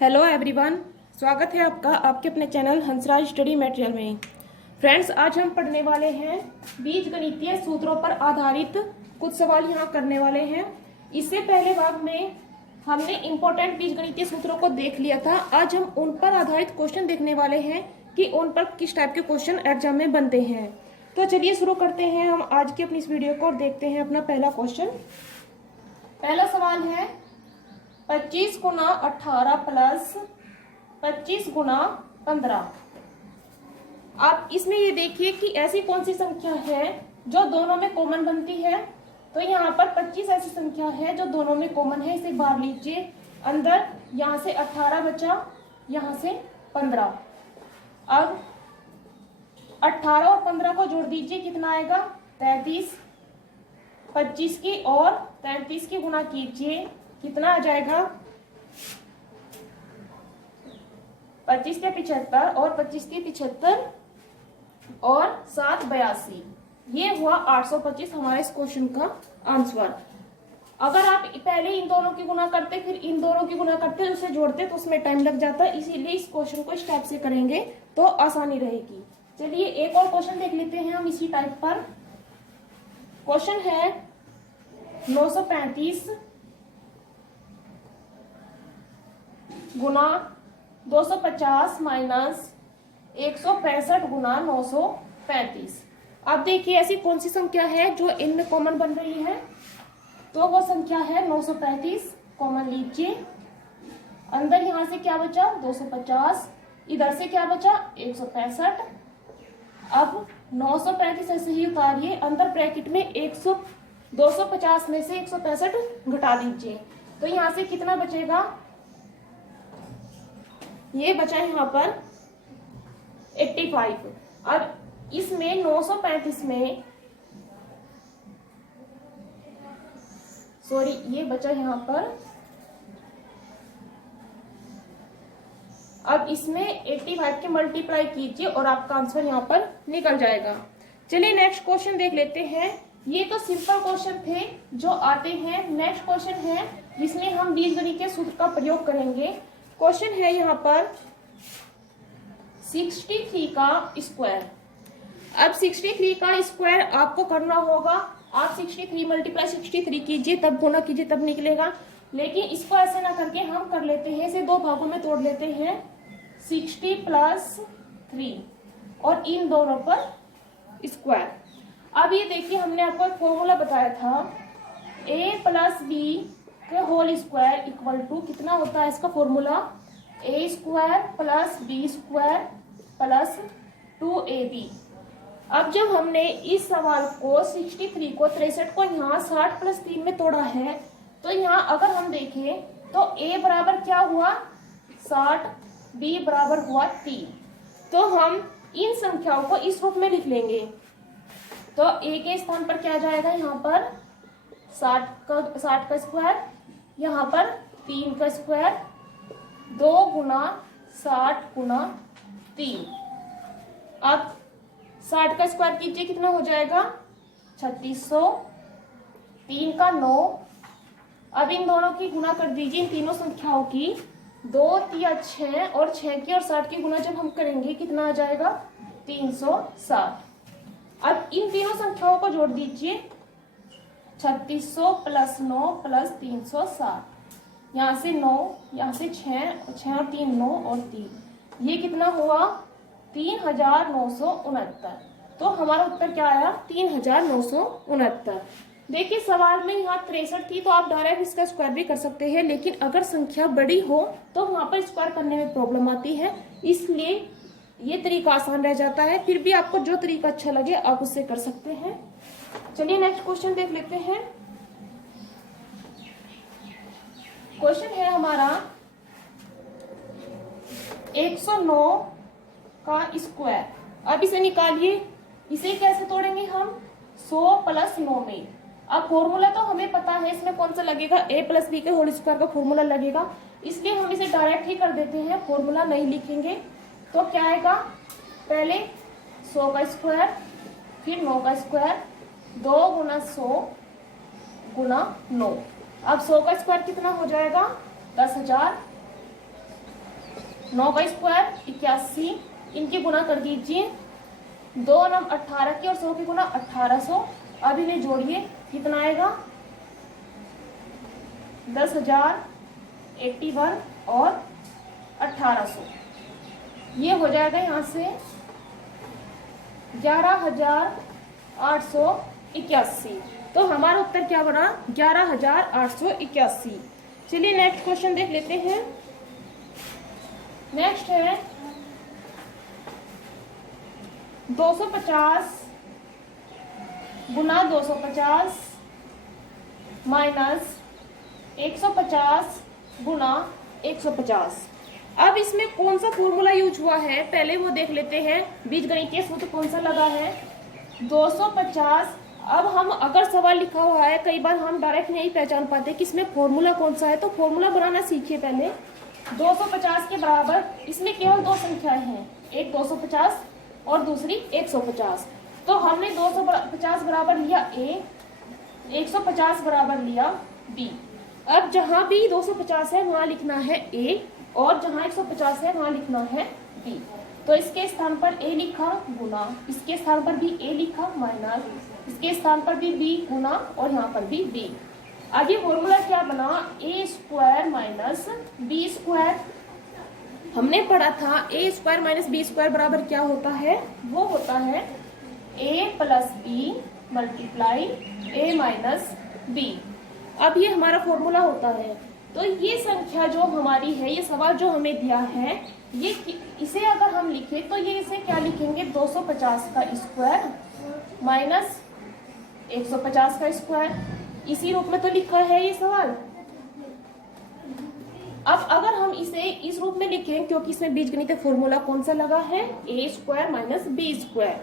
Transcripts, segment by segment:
Hello everyone, स्वागत है आपका आपके अपने चैनल हंसराज स्टडी मटेरियल में। फ्रेंड्स, आज हम पढ़ने वाले हैं बीजगणितीय सूत्रों पर आधारित कुछ सवाल यहाँ करने वाले हैं। इससे पहले भाग में हमने इम्पोर्टेंट बीजगणितीय सूत्रों को देख लिया था। आज हम उन पर आधारित क्वेश्चन देखने वाले हैं कि उन पर किस टाइप के क्वेश्चन एग्जाम में बनते हैं। तो चलिए शुरू करते हैं हम आज की अपनी इस वीडियो को और देखते हैं अपना पहला क्वेश्चन। पहला सवाल है 25 गुना 18 प्लस 25 गुना 15। आप इसमें ये देखिए कि ऐसी कौन सी संख्या है जो दोनों में कॉमन बनती है। तो यहाँ पर 25 ऐसी संख्या है जो दोनों में कॉमन है, इसे बाहर लीजिए। अंदर यहाँ से 18 बचा, यहाँ से 15। अब 18 और 15 को जोड़ दीजिए, कितना आएगा 33। 25 की और 33 की गुणा कीजिए, कितना आ जाएगा 25 के 75 और 25 के 75 और 7 82। ये हुआ 825 हमारे इस क्वेश्चन का आंसर। अगर आप पहले इन दोनों की गुणा करते फिर इन दोनों की गुणा करते उसे जोड़ते तो उसमें टाइम लग जाता, इसीलिए इस क्वेश्चन को इस टाइप से करेंगे तो आसानी रहेगी। चलिए एक और क्वेश्चन देख लेते हैं हम इसी टाइप पर। क्वेश्चन है 935 गुना 250 माइनस 165 गुना 935। अब देखिए ऐसी कौन सी संख्या है जो इनमें कॉमन बन रही है। तो वो संख्या है 935, कॉमन लीजिए। अंदर यहां से क्या बचा 250, इधर से क्या बचा 165। अब 935 ऐसे ही उतारिए, अंदर ब्रैकेट में 250 में से 165 घटा दीजिए, तो यहां से कितना बचेगा, ये बचा यहाँ पर 85। अब इसमें 935 में ये बचा यहाँ पर। अब इसमें 85 के मल्टीप्लाई कीजिए और आपका आंसर यहाँ पर निकल जाएगा। चलिए नेक्स्ट क्वेश्चन देख लेते हैं। ये तो सिंपल क्वेश्चन थे जो आते हैं। नेक्स्ट क्वेश्चन है जिसमें हम बीजगणितीय सूत्र का प्रयोग करेंगे। क्वेश्चन है यहाँ पर 63 का स्क्वायर। अब 63 का स्क्वायर आपको करना होगा, आप 63 मल्टीप्लाई 63 कीजिए, तब गुणा कीजिए, तब निकलेगा। लेकिन इसको ऐसे ना करके हम कर लेते हैं, इसे दो भागों में तोड़ लेते हैं, 60 प्लस 3 और इन दोनों पर स्क्वायर। अब ये देखिए हमने आपको एक फॉर्मूला बताया था, a प्लस बी के होल स्क्वायर इक्वल टू कितना होता है इसका formula, a square plus B square plus 2ab। अब जब हमने इस सवाल को 63 को 63 को यहाँ 60 प्लस 3 में तोड़ा है, तो यहाँ अगर हम देखें तो a बराबर क्या हुआ 60, b बराबर हुआ 3। तो हम इन संख्याओं को इस रूप में लिख लेंगे। तो a के स्थान पर क्या जाएगा, यहाँ पर 60 का स्क्वायर, यहाँ पर 3 का स्क्वायर, 2 गुना 60 गुना 3। अब 60 का स्क्वायर कीजिए, कितना हो जाएगा 3600, 3 का 9। अब इन दोनों की गुणा कर दीजिए, इन तीनों संख्याओं की, 2 3 6 और 6 की और 60 की गुणा जब हम करेंगे कितना आ जाएगा 360। अब इन तीनों संख्याओं को जोड़ दीजिए, 3600 प्लस 9 प्लस 360। यहाँ से 9, यहाँ से 6 और 3 9 और 3, ये कितना हुआ 3969। तो हमारा उत्तर क्या आया 3969। देखिए सवाल में यहाँ 63 थी तो आप डायरेक्ट इसका स्क्वायर भी कर सकते हैं, लेकिन अगर संख्या बड़ी हो तो वहां पर स्क्वायर करने में प्रॉब्लम आती है, इसलिए ये तरीका आसान रह जाता है। फिर भी आपको जो तरीका अच्छा लगे आप उससे कर सकते हैं। चलिए नेक्स्ट क्वेश्चन देख लेते हैं। क्वेश्चन है हमारा 109 का स्क्वायर। अब इसे निकालिए, इसे कैसे तोड़ेंगे हम 100 प्लस 9 में। अब फॉर्मूला तो हमें पता है, इसमें कौन सा लगेगा a प्लस बी के होल स्क्वायर का फॉर्मूला लगेगा, इसलिए हम इसे डायरेक्ट ही कर देते हैं, फॉर्मूला नहीं लिखेंगे। तो क्या आएगा, पहले 100 का स्क्वायर फिर 9 का स्क्वायर, 2 गुना 100 गुना 9। अब 100 का स्क्वायर कितना हो जाएगा 10,000, 9 का स्क्वायर 81, इनके गुना कर दीजिए, 2 9 18 की और 100 की गुना 1800। अब इन्हें जोड़िए, कितना आएगा 10,000, 81 और 1800। ये हो जाएगा यहाँ से 11,881। तो हमारा उत्तर क्या बना 11,881। चलिए नेक्स्ट क्वेश्चन देख लेते हैं। नेक्स्ट है 250 गुना 250 माइनस 150 गुना 150। अब इसमें कौन सा फॉर्मूला यूज हुआ है पहले वो देख लेते हैं। बीजगणितीय सूत्र कौन सा लगा है 250। अब हम अगर सवाल लिखा हुआ है, कई बार हम डायरेक्ट नहीं पहचान पाते कि इसमें फॉर्मूला कौन सा है, तो फॉर्मूला बनाना सीखिए पहले। 250 के बराबर इसमें केवल दो संख्याएं हैं, एक 250 और दूसरी 150। तो हमने 250 बराबर लिया ए, 150 बराबर लिया बी। अब जहां भी 250 है वहां लिखना है ए, और जहां 150 है वहां लिखना है बी। तो इसके स्थान पर ए लिखा गुना, इसके स्थान पर भी ए लिखा माइनस, इसके स्थान पर भी बी गुना और यहाँ पर भी बी। आगे फॉर्मूला क्या बना A square minus B square. हमने पढ़ा था ए स्क्वायर माइनस बी स्क्वायर बराबर क्या होता है, वो होता है ए प्लस बी मल्टीप्लाई ए माइनस बी। अब ये हमारा फॉर्मूला होता है। तो ये संख्या जो हमारी है, ये सवाल जो हमें दिया है, ये इसे अगर हम लिखें तो ये इसे क्या लिखेंगे 250 का स्क्वायर माइनस 150 का स्क्वायर। इसी रूप में तो लिखा है ये सवाल। अब अगर हम इसे इस रूप में लिखें, क्योंकि इसमें बीजगणितीय फॉर्मूला कौन सा लगा है ए स्क्वायर माइनस बी स्क्वायर,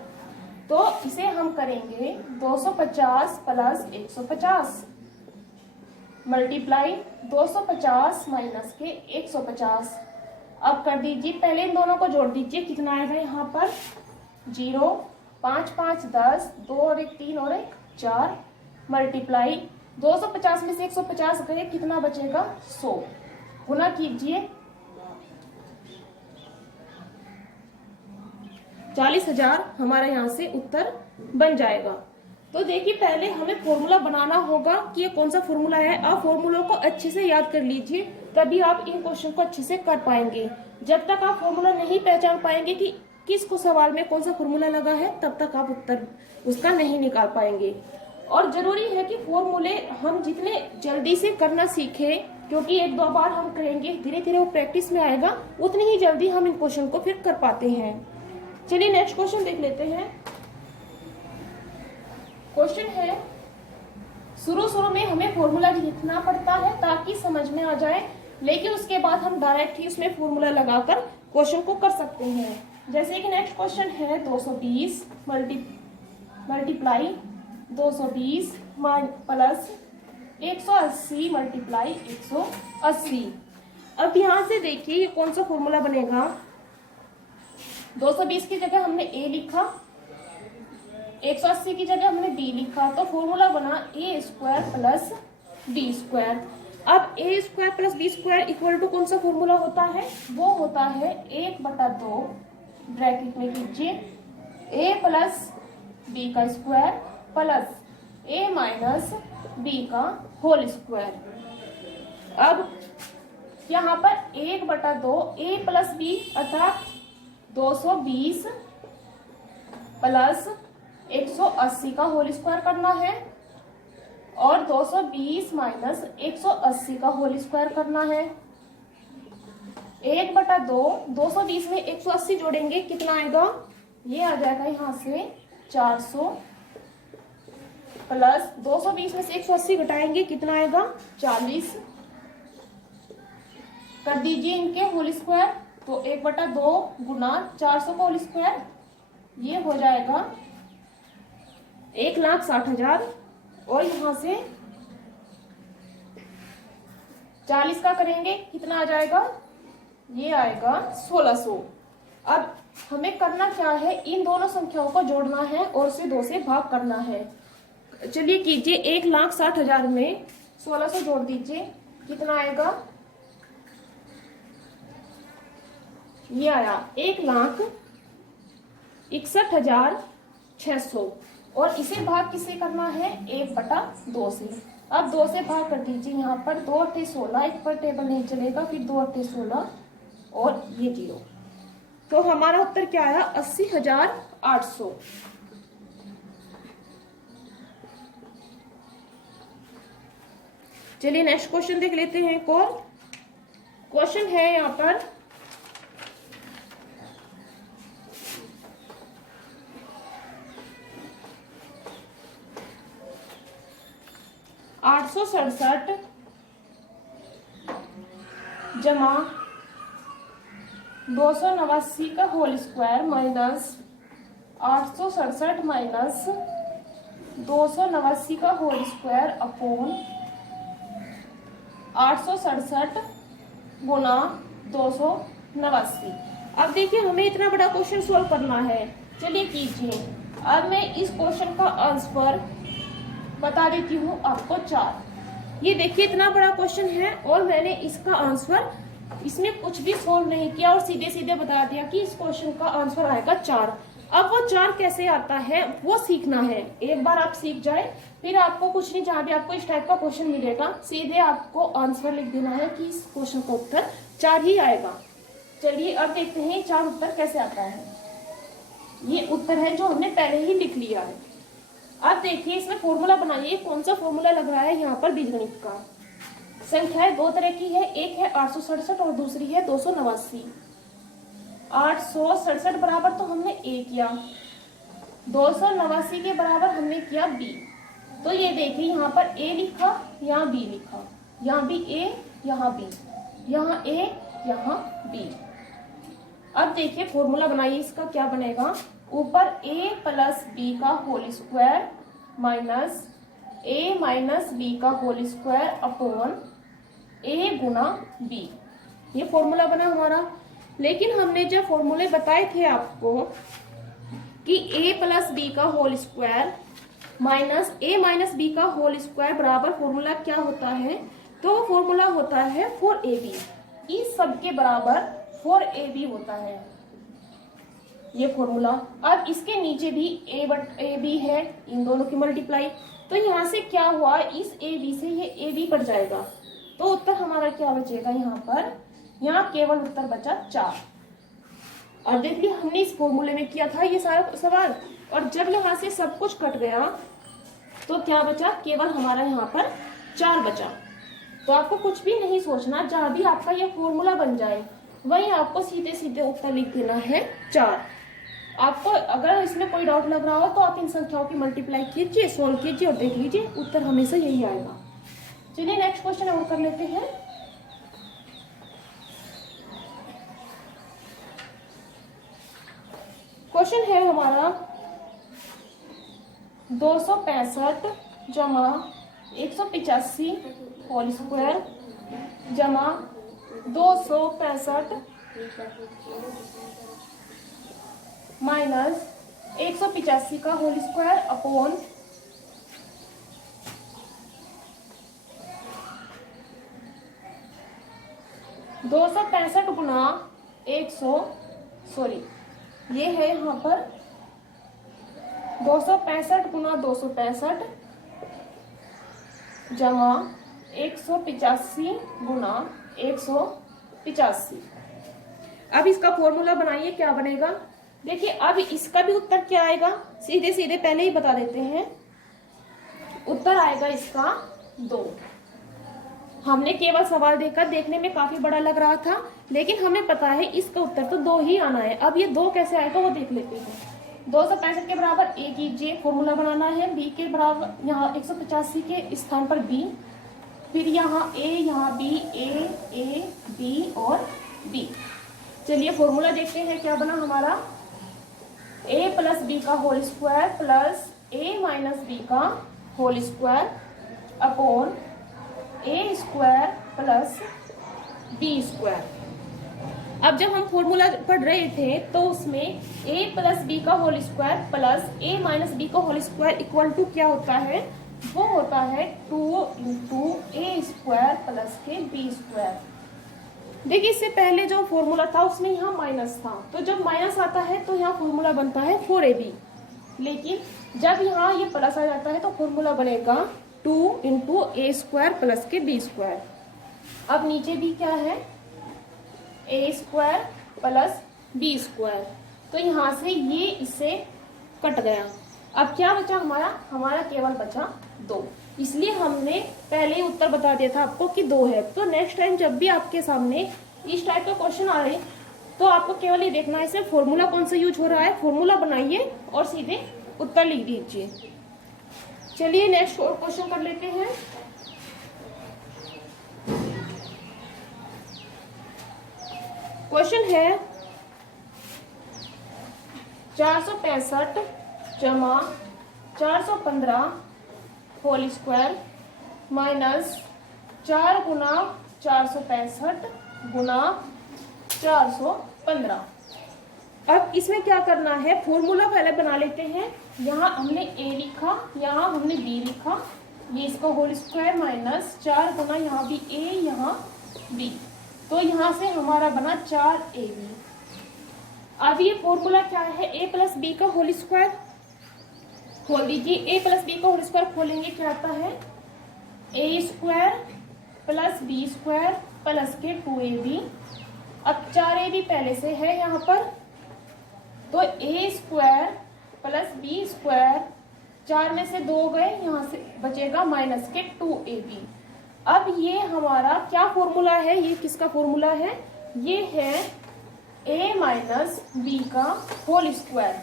तो इसे हम करेंगे 250 प्लस 150 मल्टीप्लाई 250 माइनस के 150। अब कर दीजिए, पहले इन दोनों को जोड़ दीजिए, कितना आएगा यहाँ पर 0, 5 5 10, 2 और 1 3 और 1 4 मल्टीप्लाई 250 में से 150 गए, कितना बचेगा 100। गुना कीजिए 40,000 हमारा यहाँ से उत्तर बन जाएगा। तो देखिए पहले हमें फॉर्मूला बनाना होगा कि ये कौन सा फॉर्मूला है। आप फॉर्मूलों को अच्छे से याद कर लीजिए, तभी आप इन क्वेश्चन को अच्छे से कर पाएंगे। जब तक आप फॉर्मूला नहीं पहचान पाएंगे कि किसको सवाल में कौन सा फॉर्मूला लगा है, तब तक आप उत्तर उसका नहीं निकाल पाएंगे। और जरूरी है कि फॉर्मूले हम जितने जल्दी से करना सीखें, क्योंकि एक दो बार हम करेंगे, धीरे धीरे वो प्रैक्टिस में आएगा, उतनी ही जल्दी हम इन क्वेश्चन को फिर कर पाते हैं। चलिए नेक्स्ट क्वेश्चन देख लेते हैं। क्वेश्चन है, शुरू में हमें फॉर्मूला लिखना पड़ता है ताकि समझ में आ जाए, लेकिन उसके बाद हम डायरेक्ट ही उसमें फॉर्मूला लगाकर क्वेश्चन को कर सकते हैं। जैसे कि नेक्स्ट क्वेश्चन है 220 मल्टीप्लाई 220 प्लस 180 मल्टीप्लाई 180। अब यहाँ से देखिए ये कौन सा फॉर्मूला बनेगा। 220 की जगह हमने ए लिखा, 180 की जगह हमने बी लिखा, तो फॉर्मूला बना A square plus B square. अब A square plus B square equal to कौन सा फॉर्मूला होता है, वो होता है 1/2 ब्रैकेट में कीजिए ए प्लस बी का स्क्वायर प्लस ए माइनस बी का होल स्क्वायर। अब यहाँ पर 1/2 ए प्लस बी अर्थात 220 प्लस 180 का होल स्क्वायर करना है, और 220 माइनस 180 का होल स्क्वायर करना है। 1/2 220 में 180 जोड़ेंगे, कितना आएगा, ये आ जाएगा यहाँ से 400 प्लस 220 में से 180 घटाएंगे, कितना आएगा 40। कर दीजिए इनके होल स्क्वायर, तो 1/2 गुना 400 का होल स्क्वायर, ये हो जाएगा 1,60,000, और यहाँ से 40 का करेंगे, कितना आ जाएगा, ये आएगा 1,600। अब हमें करना क्या है, इन दोनों संख्याओं को जोड़ना है और उसे 2 से भाग करना है। चलिए कीजिए, 1,60,000 में 1,600 जोड़ दीजिए, कितना आएगा ये आया 1,61,600 और इसे भाग किसे करना है 1/2 से। अब 2 से भाग कर दीजिए, यहाँ पर 2 अट्ठे 16, एक पर टेबल नहीं चलेगा, फिर 2 अट्ठे 16 और ये 0। तो हमारा उत्तर क्या आया 80,800। चलिए नेक्स्ट क्वेश्चन देख लेते हैं। एक और क्वेश्चन है यहाँ पर 867 जमा 289 का होल स्क्वायर माइनस 867 माइनस 289 का होल स्क्वायर अपॉन 867 गुना 289। अब देखिए हमें इतना बड़ा क्वेश्चन सोल्व करना है। चलिए कीजिए। अब मैं इस क्वेश्चन का आंसर बता देती हूँ आपको 4। ये देखिए इतना बड़ा क्वेश्चन है और मैंने इसका आंसर इसमें कुछ भी सोल्व नहीं किया और सीधे सीधे बता दिया कि इस क्वेश्चन का आंसर आएगा 4। अब वो 4 कैसे आता है वो सीखना है। एक बार आप सीख जाए फिर आपको कुछ नहीं, जहाँ भी आपको इस टाइप का क्वेश्चन मिलेगा सीधे आपको आंसर लिख देना है कि इस क्वेश्चन का उत्तर 4 ही आएगा। चलिए अब देखते हैं 4 उत्तर कैसे आता है। ये उत्तर है जो हमने पहले ही लिख लिया है। अब देखिए इसमें फॉर्मूला बनाइए। कौन सा फॉर्मूला लग रहा है यहाँ पर बीजगणित का। संख्याएं 2 तरह की है, एक है 867 और दूसरी है 289। 867 बराबर तो हमने a किया, 289 के बराबर हमने किया b। तो ये देखिए यहाँ पर a लिखा, यहाँ b लिखा, यहाँ भी a, यहाँ b, यहाँ a, यहाँ b। अब देखिए फॉर्मूला बनाइए। इसका क्या बनेगा, ऊपर a प्लस b का whole square minus a minus b का होल स्क्वायर अपॉन a गुना b। ये फॉर्मूला बना हमारा। लेकिन हमने जब फॉर्मूले बताए थे आपको कि a प्लस b का whole square minus a minus b का होल स्क्वायर बराबर फॉर्मूला क्या होता है, तो फॉर्मूला होता है 4ab। इस सब के बराबर 4ab होता है ये फॉर्मूला। अब इसके नीचे भी a b है, इन दोनों की मल्टीप्लाई। तो यहाँ से क्या हुआ, इस a b से ये a b कट जाएगा तो उत्तर हमारा क्या बचेगा यहाँ पर, यहाँ केवल उत्तर बचा 4। और देखिए हमने इस फॉर्मूले में किया था ये सारा सवाल, और जब यहाँ से सब कुछ कट गया तो क्या बचा, केवल हमारा यहाँ पर 4 बचा। तो आपको कुछ भी नहीं सोचना, जहाँ भी आपका ये फॉर्मूला बन जाए वही आपको सीधे सीधे उत्तर लिख देना है 4। आपको अगर इसमें कोई डाउट लग रहा हो तो आप इन संख्याओं की मल्टीप्लाई कीजिए, सोल्व कीजिए और देख लीजिए उत्तर हमेशा यही आएगा। चलिए नेक्स्ट क्वेश्चन और कर लेते हैं। क्वेश्चन है हमारा 265 जमा 185 होल स्क्वायर जमा 265 माइनस 185 का होल स्क्वायर अपॉन 265 गुना 100 सॉरी ये है यहाँ पर 265 गुना 265 जमा 185 गुना 185। अब इसका फॉर्मूला बनाइए, क्या बनेगा। देखिए अब इसका भी उत्तर क्या आएगा, सीधे सीधे पहले ही बता देते हैं। उत्तर आएगा इसका 2। हमने केवल सवाल देखकर देखने में काफी बड़ा लग रहा था, लेकिन हमें पता है इसका उत्तर तो 2 ही आना है। अब ये 2 कैसे आएगा वो देख लेते हैं। 265 के बराबर a कीजिए, फॉर्मूला बनाना है। b के बराबर यहाँ 185 के स्थान पर b, फिर यहाँ a, यहाँ b, a b और b। चलिए फॉर्मूला देखते हैं क्या बना हमारा। a प्लस b का whole square plus a minus b का whole square upon a square plus b square. अब जब हम फॉर्मूला पढ़ रहे थे तो उसमें a प्लस b का whole square plus a minus b का होल स्क्वायर इक्वल टू क्या होता है, वो होता है 2 इंटू a स्क्वायर प्लस के b स्क्वायर। देखिए इससे पहले जो फॉर्मूला था उसमें यहाँ माइनस था, तो जब माइनस आता है तो यहाँ फॉर्मूला बनता है 4ab, लेकिन जब यहाँ ये प्लस आ जाता है तो फॉर्मूला बनेगा 2 इंटू ए स्क्वायर प्लस के बी स्क्वायर। अब नीचे भी क्या है, ए स्क्वायर प्लस बी स्क्वायर, तो यहाँ से ये इससे कट गया। अब क्या बचा हमारा केवल बचा 2, इसलिए हमने पहले ही उत्तर बता दिया था आपको कि 2 है। तो नेक्स्ट टाइम जब भी आपके सामने इस टाइप का क्वेश्चन आ रहे तो आपको केवल ये देखना है इसमें फॉर्मूला कौन सा यूज हो रहा है, फॉर्मूला बनाइए और सीधे उत्तर लिख दीजिए। चलिए नेक्स्ट और क्वेश्चन कर लेते हैं। क्वेश्चन है 465 जमा 415 होल स्क्वायर माइनस 4 गुना 465 गुना 415। अब इसमें क्या करना है, फॉर्मूला पहले बना लेते हैं। यहाँ हमने a लिखा, यहाँ हमने b लिखा, ये इसका होल स्क्वायर माइनस 4 गुना यहाँ भी a यहाँ b, तो यहाँ से हमारा बना 4ab। अब ये फॉर्मूला क्या है, a प्लस बी का होल स्क्वायर खोल दीजिए। a प्लस बी का होल स्क्वायर खोलेंगे क्या आता है, a square plus B square plus के 2ab। अब 4ab पहले से है यहाँ पर, तो a square plus B square, 4 में से 2 गए, यहाँ से बचेगा माइनस के 2ab। अब ये हमारा क्या फॉर्मूला है, ये किसका फॉर्मूला है, ये है a माइनस बी का होल स्क्वायर,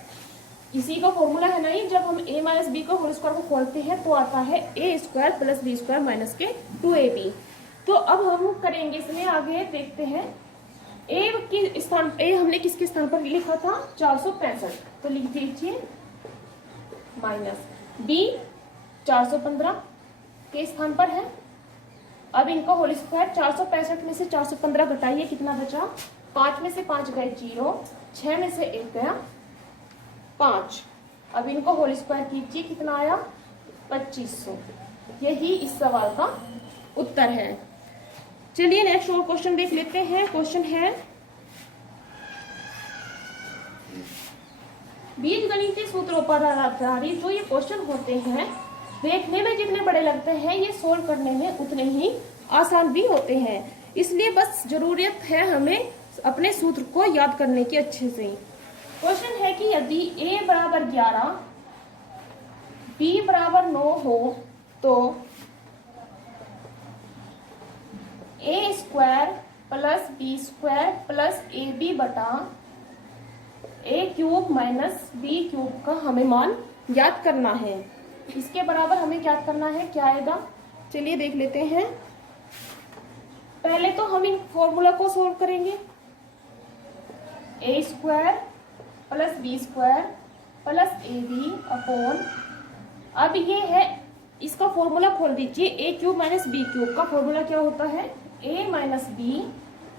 इसी का फॉर्मूला है ना ये। जब हम a माइनस बी का होल स्क्वायर को खोलते हैं तो आता है a square plus B square minus के 2ab। तो अब हम करेंगे इसमें आगे, देखते हैं a के स्थान, a हमने किसके स्थान पर लिखा था 465, तो लिख दीजिए माइनस b 415 के स्थान पर है। अब इनका होल स्क्वायर 465 में से 415 घटाइए, कितना बचा, 5 में से 5 गए 0, 6 में से 1 गया 5। अब इनको होल स्क्वायर कीजिए, कितना आया 2500। यही इस सवाल का उत्तर है। चलिए नेक्स्ट और क्वेश्चन देख लेते हैं। क्वेश्चन है बीजगणितीय सूत्रों पर आधारित जो ये क्वेश्चन होते हैं, देखने में जितने बड़े लगते हैं, ये सोल्व करने में उतने ही आसान भी होते हैं। इसलिए बस जरूरत है हमें अपने सूत्र को याद करने की अच्छे से। क्वेश्चन है कि यदि a बराबर 11 b बराबर 9 हो तो a square plus B square plus A b बटा a cube minus B cube का हमें मान याद करना है। इसके बराबर हमें याद करना है, क्या आएगा, चलिए देख लेते हैं। पहले तो हम इन फॉर्मूला को सोल्व करेंगे, a square plus B square plus A B upon, अब ये है इसका फॉर्मूला खोल दीजिए, A cube minus B cube का फॉर्मूला क्या होता है, A minus B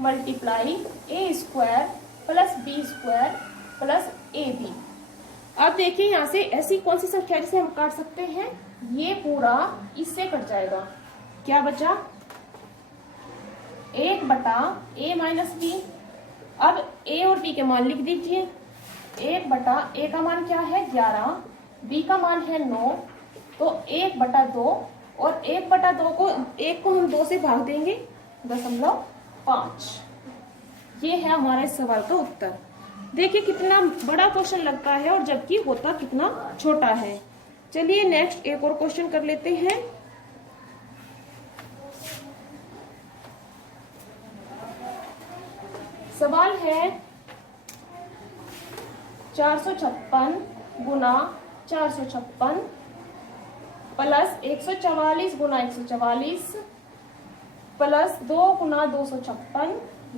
multiply A square plus B square plus A B. अब देखिए यहाँ से ऐसी कौन सी संख्या जिसे हम काट सकते हैं, ये पूरा इससे कट जाएगा, क्या बचा 1 बटा ए माइनस बी। अब ए और बी के मान लिख दीजिए, 1 बटा ए का मान क्या है 11, बी का मान है 9, तो 1 बटा 2, और 1 बटा 2 को 1 को हम 2 से भाग देंगे 0.5। ये है हमारा इस सवाल का उत्तर। देखिए कितना बड़ा क्वेश्चन लगता है और जबकि होता कितना छोटा है। चलिए नेक्स्ट एक और क्वेश्चन कर लेते हैं। सवाल है 456 गुना 456 प्लस 144 गुना 144 प्लस 2 गुना 256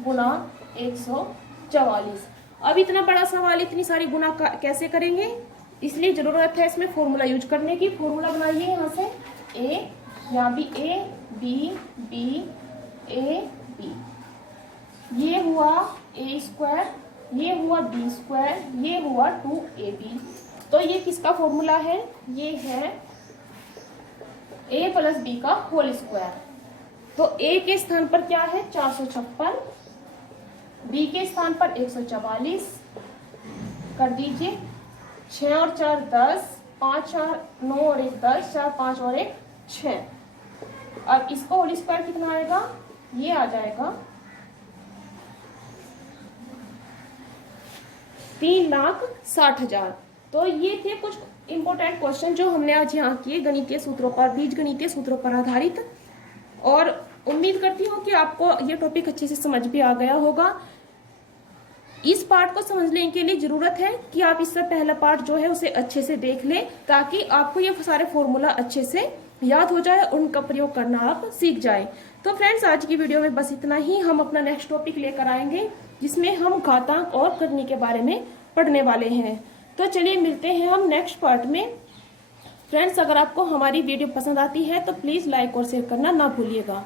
गुना 144। अब इतना बड़ा सवाल इतनी सारी गुना कैसे करेंगे, इसलिए जरूरत है इसमें फॉर्मूला यूज करने की। फॉर्मूला बनाइए, यहाँ से a, यहाँ भी a b b a b, ये हुआ a स्क्वायर, ये हुआ b स्क्वायर, ये हुआ 2ab। तो ये किसका फॉर्मूला है, ये है a प्लस b का होल स्क्वायर। तो a के स्थान पर क्या है 456 बी के स्थान पर 144 कर दीजिए। 6 और 4 10, 5 4 9 और 1 10, 4 5 और 1 6। अब इसका होल स्क्वायर कितना आएगा, ये आ जाएगा 3,60,000। तो ये थे कुछ इंपॉर्टेंट क्वेश्चन जो हमने आज यहाँ किए गणितीय सूत्रों पर, बीज गणितीय सूत्रों पर आधारित। और उम्मीद करती हूँ कि आपको ये टॉपिक अच्छे से समझ भी आ गया होगा। इस पार्ट को समझने के लिए जरूरत है कि आप इससे पहला पार्ट जो है उसे अच्छे से देख लें, ताकि आपको ये सारे फॉर्मूला अच्छे से याद हो जाए, उनका प्रयोग करना आप सीख जाए। तो फ्रेंड्स, आज की वीडियो में बस इतना ही। हम अपना नेक्स्ट टॉपिक लेकर आएंगे जिसमें हम घातांक और करनी के बारे में पढ़ने वाले हैं। तो चलिए मिलते हैं हम नेक्स्ट पार्ट में। फ्रेंड्स, अगर आपको हमारी वीडियो पसंद आती है तो प्लीज़ लाइक और शेयर करना ना भूलिएगा।